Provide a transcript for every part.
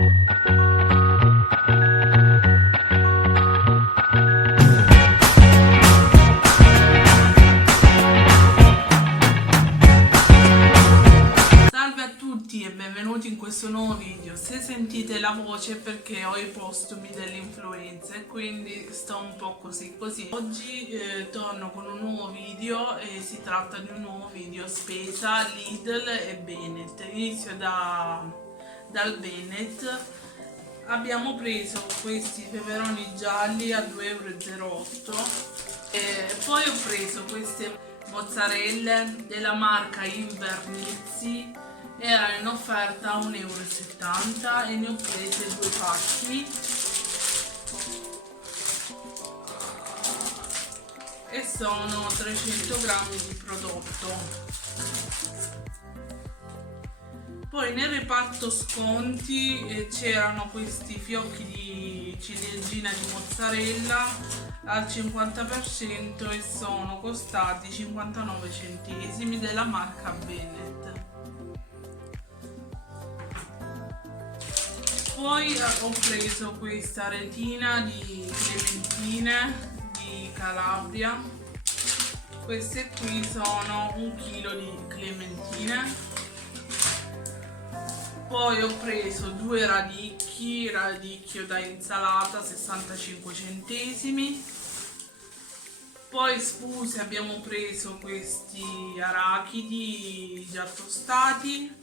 Salve a tutti e benvenuti in questo nuovo video. Se sentite la voce è perché ho i postumi dell'influenza e quindi sto un po' così. Oggi torno con un nuovo video e si tratta di un nuovo video spesa Lidl e Bennett. Inizio dal Bennett. Abbiamo preso questi peperoni gialli a 2,08 € e poi ho preso queste mozzarelle della marca Invernizzi, era in offerta a 1,70 € e ne ho prese 2 pacchi e sono 300 grammi di prodotto. Poi nel reparto sconti c'erano questi fiocchi di ciliegina di mozzarella al 50% e sono costati 59 centesimi della marca Bennett. Poi ho preso questa retina di clementine di Calabria. Queste qui sono 1 chilo di clementine. Poi ho preso 2 radicchio da insalata 65 centesimi. Poi spuse abbiamo preso questi arachidi già tostati,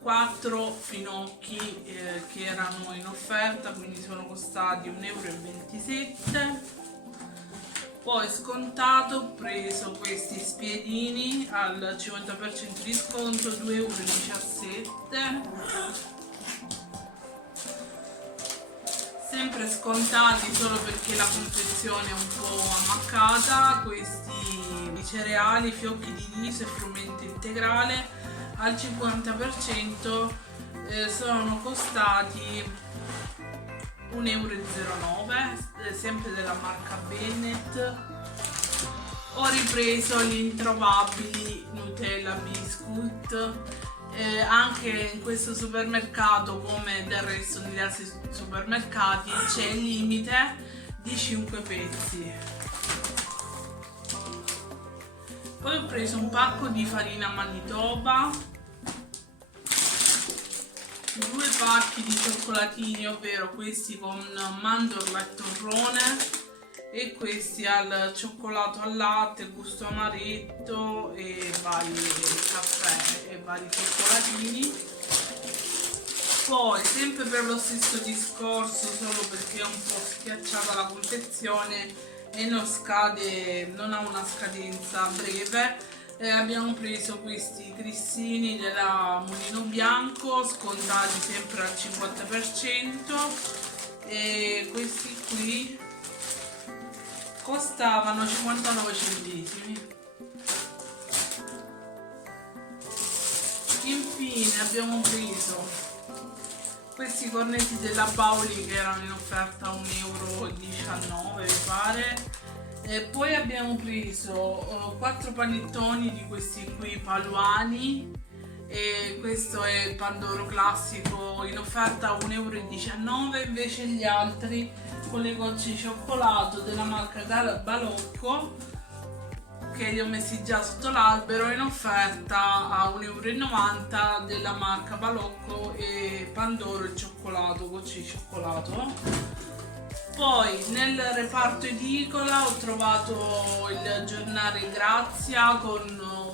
4 finocchi che erano in offerta, quindi sono costati 1,27 €. Poi scontato ho preso questi spiedini al 50% di sconto, 2,17 €. Sempre scontati solo perché la confezione è un po' ammaccata, questi cereali, fiocchi di riso e frumento integrale al 50% sono costati 1,09 €, sempre della marca Bennett. Ho ripreso gli introvabili Nutella Biscuit, anche in questo supermercato come del resto negli altri supermercati c'è il limite di 5 pezzi. Poi ho preso un pacco di farina Manitoba, 2 pacchi di cioccolatini, ovvero questi con mandorla e torrone e questi al cioccolato al latte, gusto amaretto e vari caffè e vari cioccolatini. Poi sempre per lo stesso discorso, solo perché è un po' schiacciata la confezione e non ha una scadenza breve, abbiamo preso questi grissini della Mulino Bianco scontati sempre al 50% e questi qui costavano 59 centesimi. Infine abbiamo preso questi cornetti della Bauli che erano in offerta a 1,19 € mi pare. E poi abbiamo preso 4 panettoni di questi qui paluani e questo è il pandoro classico in offerta a 1,19 €, invece gli altri con le gocce di cioccolato della marca Balocco che li ho messi già sotto l'albero in offerta a 1,90 € della marca Balocco e pandoro e cioccolato, gocce di cioccolato. Poi nel reparto edicola ho trovato il giornale Grazia con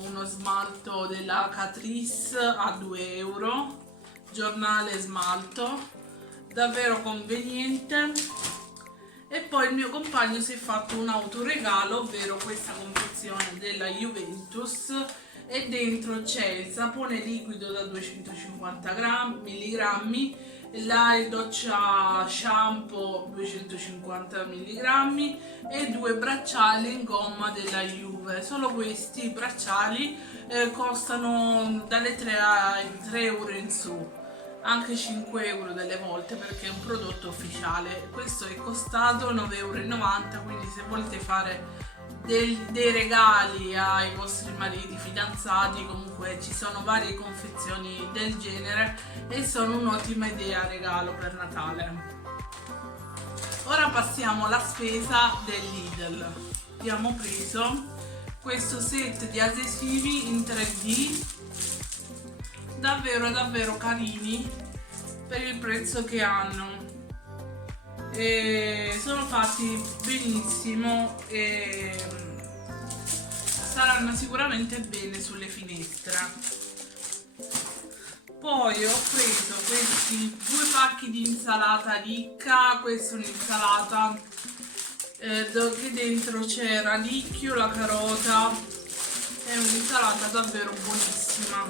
uno smalto della Catrice a 2 €, giornale smalto, davvero conveniente. E poi il mio compagno si è fatto un autoregalo, ovvero questa confezione della Juventus e dentro c'è il sapone liquido da 250 mg, la doccia shampoo 250 mg e 2 bracciali in gomma della Juve. Solo questi bracciali costano dalle 3 € in su, anche 5 € delle volte perché è un prodotto ufficiale. Questo è costato 9,90 €, quindi se volete fare dei regali ai vostri mariti, fidanzati. Comunque ci sono varie confezioni del genere e sono un'ottima idea regalo per Natale. Ora passiamo alla spesa del Lidl. Abbiamo preso questo set di adesivi in 3D, davvero carini per il prezzo che hanno. E sono fatti benissimo e saranno sicuramente bene sulle finestre. Poi ho preso questi 2 pacchi di insalata ricca. Questa è un'insalata che dentro c'è radicchio, la carota, è un'insalata davvero buonissima.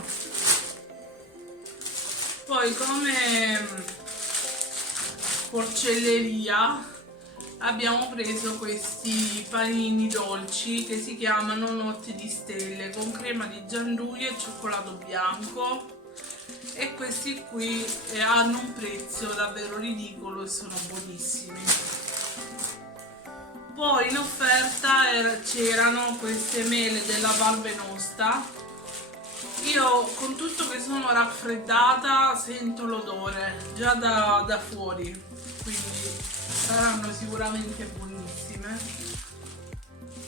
Poi come porcelleria abbiamo preso questi panini dolci che si chiamano Notte di Stelle, con crema di gianduia e cioccolato bianco, e questi qui hanno un prezzo davvero ridicolo e sono buonissimi. Poi in offerta c'erano queste mele della Val Venosta. Io, con tutto che sono raffreddata, sento l'odore già da fuori, quindi saranno sicuramente buonissime.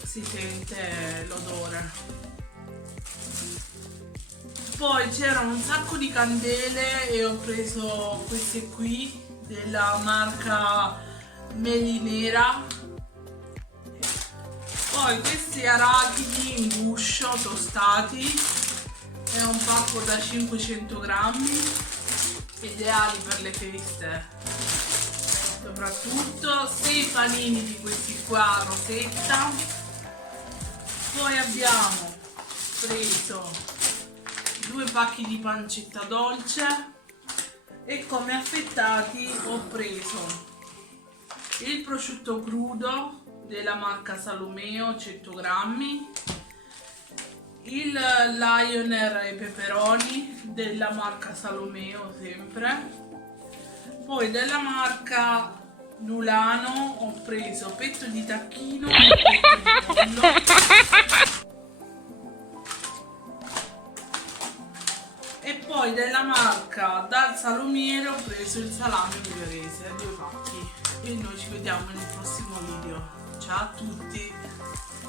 Si sente l'odore. Poi c'erano un sacco di candele e ho preso queste qui della marca Melinera. Poi questi arachidi in guscio tostati, è un pacco da 500 grammi, ideali per le feste. Soprattutto 6 panini di questi qua a rosetta. Poi abbiamo preso 2 pacchi di pancetta dolce e come affettati ho preso il prosciutto crudo della marca Salomeo 100 grammi, il Lionel e peperoni della marca Salomeo sempre. Poi della marca Lulano ho preso petto di tacchino e petto di pollo. E poi della marca Dal Salumiere ho preso il salame ungherese, 2 pacchi. E noi ci vediamo nel prossimo video. Ciao a tutti!